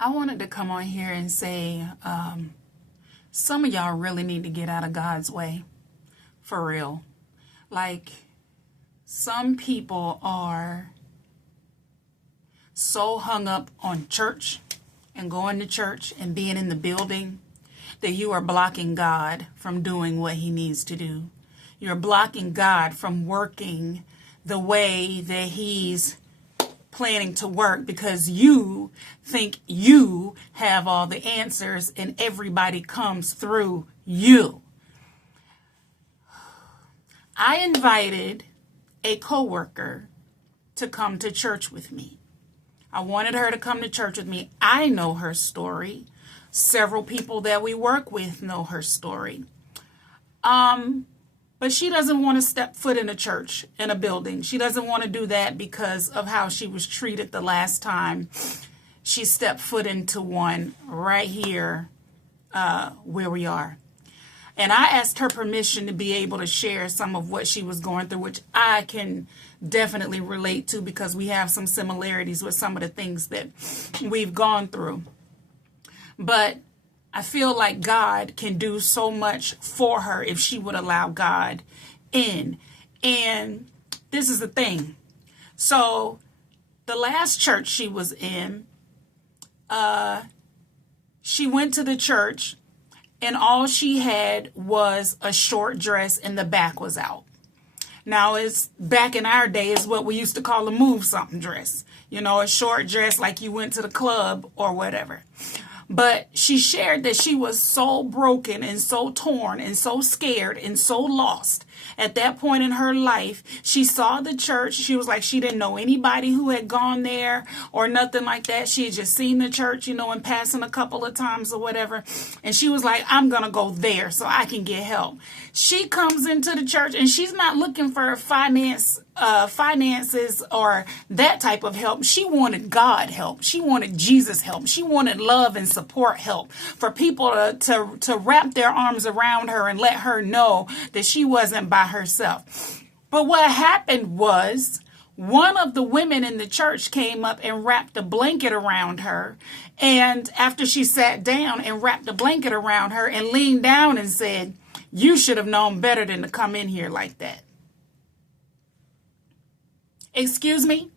I wanted to come on here and say some of y'all really need to get out of God's way. For real. Like, some people are so hung up on church and going to church and being in the building that you are blocking God from doing what he needs to do. You're blocking God from working the way that he's planning to work because you think you have all the answers and everybody comes through you. I invited a coworker to come to church with me. I wanted her to come to church with me. I know her story. Several people that we work with know her story. But she doesn't want to step foot in a church, in a building. She doesn't want to do that because of how she was treated the last time she stepped foot into one right here where we are. And I asked her permission to be able to share some of what she was going through, which I can definitely relate to because we have some similarities with some of the things that we've gone through. But I feel like God can do so much for her if she would allow God in. And this is the thing. So the last church she was in, she went to the church and all she had was a short dress and the back was out. Now, it's back in our day is what we used to call a move something dress. You know, a short dress like you went to the club or whatever. But she shared that she was so broken and so torn and so scared and so lost at that point in her life. She saw the church. She was like, she didn't know anybody who had gone there or nothing like that. She had just seen the church, you know, in passing a couple of times or whatever. And she was like, I'm going to go there so I can get help. She comes into the church and she's not looking for finances or that type of help. She wanted God help. She wanted Jesus help. She wanted love and support help for people to wrap their arms around her and let her know that she wasn't by herself. But what happened was one of the women in the church came up and wrapped a blanket around her. And after she sat down and wrapped a blanket around her and leaned down and said, "You should have known better than to come in here like that." Excuse me?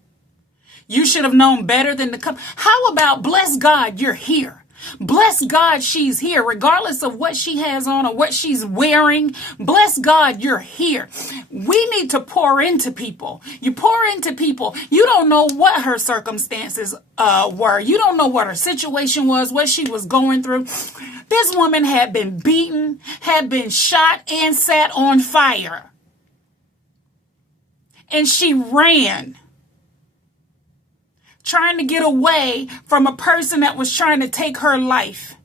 You should have known better than to come. How about bless God, you're here. Bless God, she's here, regardless of what she has on or what she's wearing. Bless God, you're here. We need to pour into people. You pour into people. You don't know what her circumstances were. You don't know what her situation was, what she was going through. This woman had been beaten, had been shot, and sat on fire. And she ran, trying to get away from a person that was trying to take her life.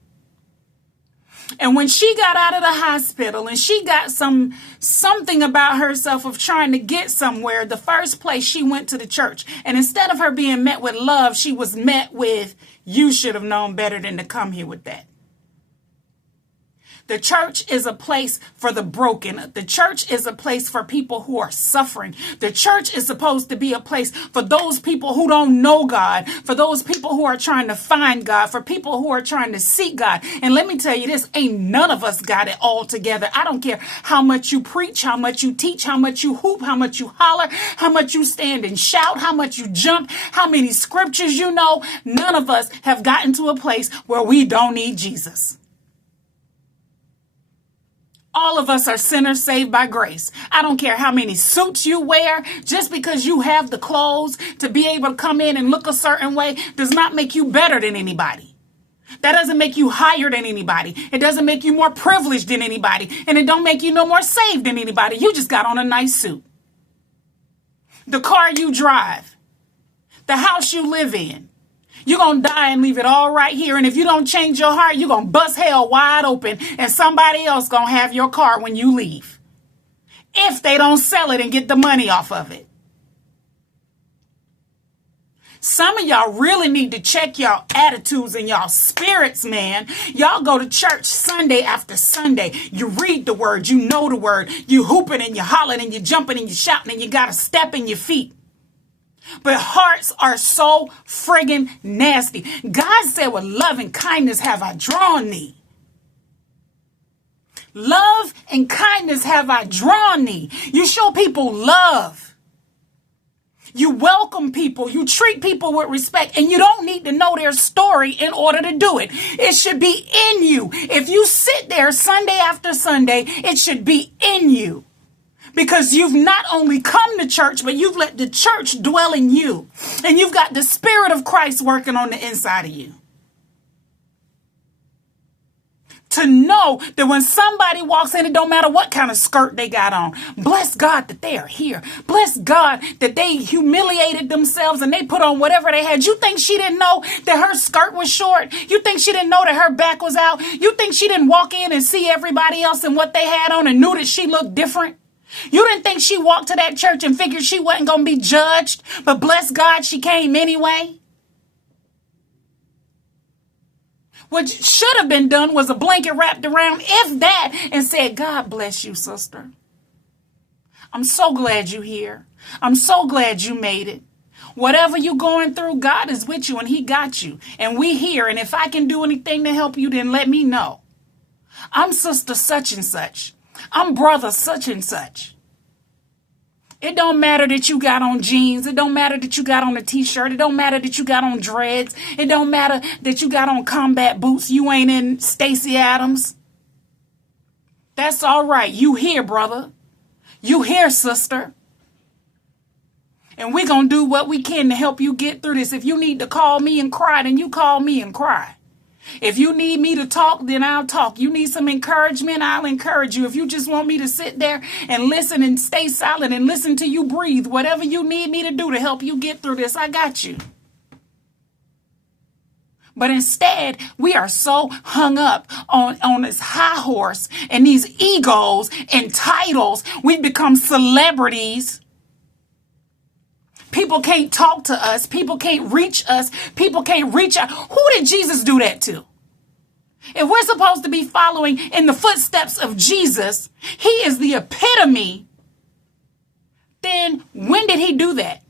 And when she got out of the hospital and she got something about herself of trying to get somewhere, the first place she went to the church. And instead of her being met with love, she was met with, "You should have known better than to come here with that." The church is a place for the broken. The church is a place for people who are suffering. The church is supposed to be a place for those people who don't know God, for those people who are trying to find God, for people who are trying to seek God. And let me tell you this, ain't none of us got it all together. I don't care how much you preach, how much you teach, how much you hoop, how much you holler, how much you stand and shout, how much you jump, how many scriptures you know. None of us have gotten to a place where we don't need Jesus. All of us are sinners saved by grace. I don't care how many suits you wear. Just because you have the clothes to be able to come in and look a certain way does not make you better than anybody. That doesn't make you higher than anybody. It doesn't make you more privileged than anybody. And it don't make you no more saved than anybody. You just got on a nice suit. The car you drive. The house you live in. You're going to die and leave it all right here. And if you don't change your heart, you're going to bust hell wide open and somebody else going to have your car when you leave. If they don't sell it and get the money off of it. Some of y'all really need to check y'all attitudes and y'all spirits, man. Y'all go to church Sunday after Sunday. You read the word. You know the word. You hooping and you hollering and you jumping and you shouting and you got a step in your feet. But hearts are so friggin' nasty. God said, with love and kindness have I drawn thee. Love and kindness have I drawn thee. You show people love. You welcome people. You treat people with respect. And you don't need to know their story in order to do it. It should be in you. If you sit there Sunday after Sunday, it should be in you. Because you've not only come to church, but you've let the church dwell in you. And you've got the Spirit of Christ working on the inside of you. To know that when somebody walks in, it don't matter what kind of skirt they got on. Bless God that they are here. Bless God that they humiliated themselves and they put on whatever they had. You think she didn't know that her skirt was short? You think she didn't know that her back was out? You think she didn't walk in and see everybody else and what they had on and knew that she looked different? You didn't think she walked to that church and figured she wasn't going to be judged, but bless God she came anyway? What should have been done was a blanket wrapped around, if that, and said, God bless you, sister. I'm so glad you're here. I'm so glad you made it. Whatever you're going through, God is with you and he got you. And we here. And if I can do anything to help you, then let me know. I'm sister such and such. I'm brother such and such. It don't matter that you got on jeans. It don't matter that you got on a t-shirt. It don't matter that you got on dreads. It don't matter that you got on combat boots. You ain't in Stacey Adams. That's all right. You here, brother. You here, sister. And we're going to do what we can to help you get through this. If you need to call me and cry, then you call me and cry. If you need me to talk, then I'll talk. You need some encouragement, I'll encourage you. If you just want me to sit there and listen and stay silent and listen to you breathe, whatever you need me to do to help you get through this, I got you. But instead, we are so hung up on this high horse and these egos and titles. We become celebrities. People can't talk to us. People can't reach us. People can't reach out. Who did Jesus do that to? If we're supposed to be following in the footsteps of Jesus, he is the epitome. Then when did he do that?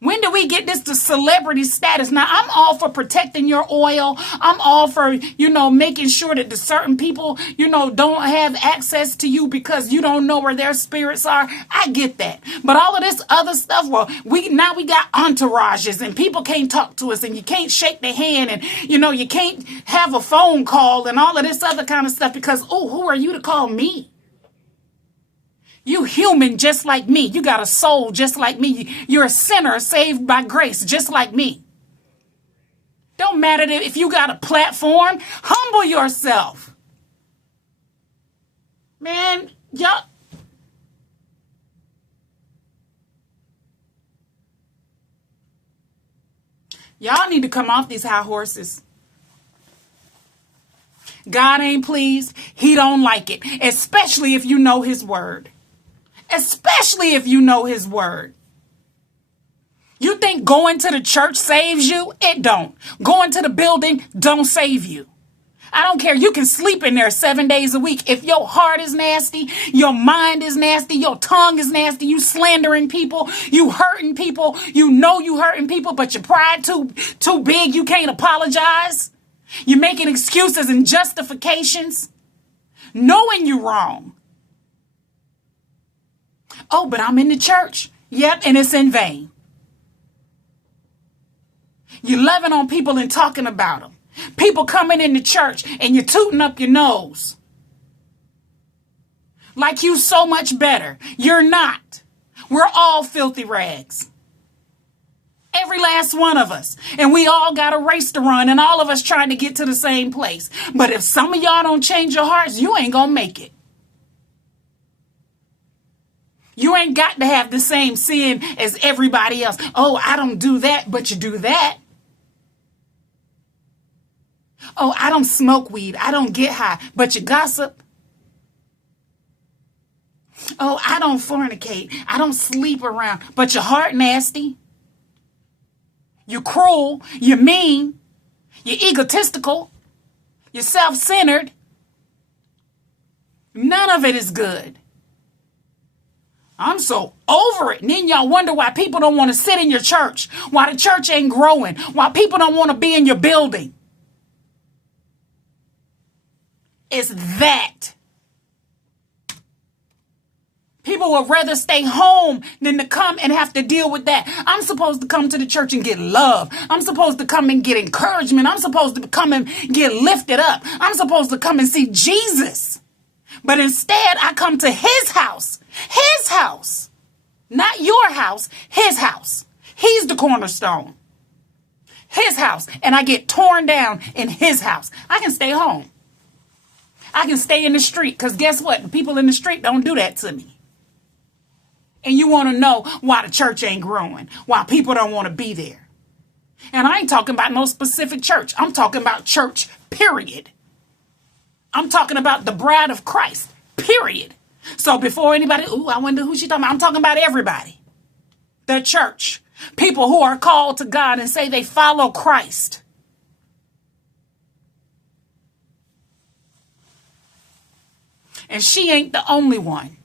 When do we get this to celebrity status? Now, I'm all for protecting your oil. I'm all for, making sure that the certain people, don't have access to you because you don't know where their spirits are. I get that. But all of this other stuff, well, we got entourages and people can't talk to us and you can't shake their hand and, you can't have a phone call and all of this other kind of stuff because, who are you to call me? You human just like me. You got a soul just like me. You're a sinner saved by grace just like me. Don't matter if you got a platform. Humble yourself. Man, y'all need to come off these high horses. God ain't pleased. He don't like it. Especially if you know his word. Especially if you know his word. You think going to the church saves you? It don't. Going to the building don't save you. I don't care. You can sleep in there 7 days a week. If your heart is nasty, your mind is nasty, your tongue is nasty, you slandering people, you hurting people, you hurting people, but your pride too big, you can't apologize. You're making excuses and justifications, knowing you're wrong. Oh, but I'm in the church. Yep, and it's in vain. You're loving on people and talking about them. People coming in the church and you're tooting up your nose. Like you so much better. You're not. We're all filthy rags. Every last one of us. And we all got a race to run and all of us trying to get to the same place. But if some of y'all don't change your hearts, you ain't gonna make it. You ain't got to have the same sin as everybody else. Oh, I don't do that, but you do that. Oh, I don't smoke weed. I don't get high, but you gossip. Oh, I don't fornicate. I don't sleep around, but your heart nasty. You're cruel. You're mean. You're egotistical. You're self-centered. None of it is good. I'm so over it. And then y'all wonder why people don't want to sit in your church, why the church ain't growing, why people don't want to be in your building. It's that. People would rather stay home than to come and have to deal with that. I'm supposed to come to the church and get love. I'm supposed to come and get encouragement. I'm supposed to come and get lifted up. I'm supposed to come and see Jesus. But instead, I come to his house. His house. Not your house. His house. He's the cornerstone. His house. And I get torn down in his house. I can stay home. I can stay in the street. Because guess what? The people in the street don't do that to me. And you want to know why the church ain't growing, why people don't want to be there. And I ain't talking about no specific church. I'm talking about church, period. I'm talking about the bride of Christ, period. So before anybody, I wonder who she talking about. I'm talking about everybody. The church. People who are called to God and say they follow Christ. And she ain't the only one.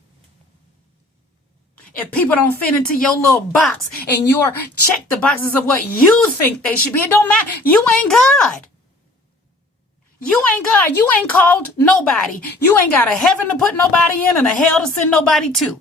If people don't fit into your little box and your check the boxes of what you think they should be, it don't matter. You ain't God. You ain't God. You ain't called nobody. You ain't got a heaven to put nobody in and a hell to send nobody to.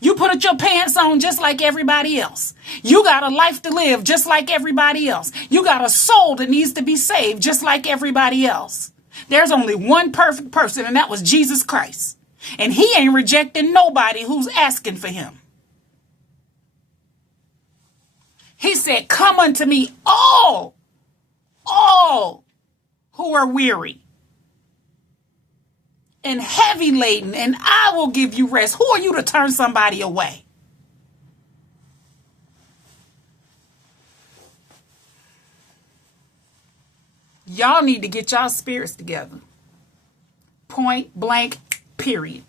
You put your pants on just like everybody else. You got a life to live just like everybody else. You got a soul that needs to be saved just like everybody else. There's only one perfect person, and that was Jesus Christ. And he ain't rejecting nobody who's asking for him. He said, come unto me all who are weary and heavy laden, and I will give you rest. Who are you to turn somebody away? Y'all need to get y'all spirits together. Point blank, period.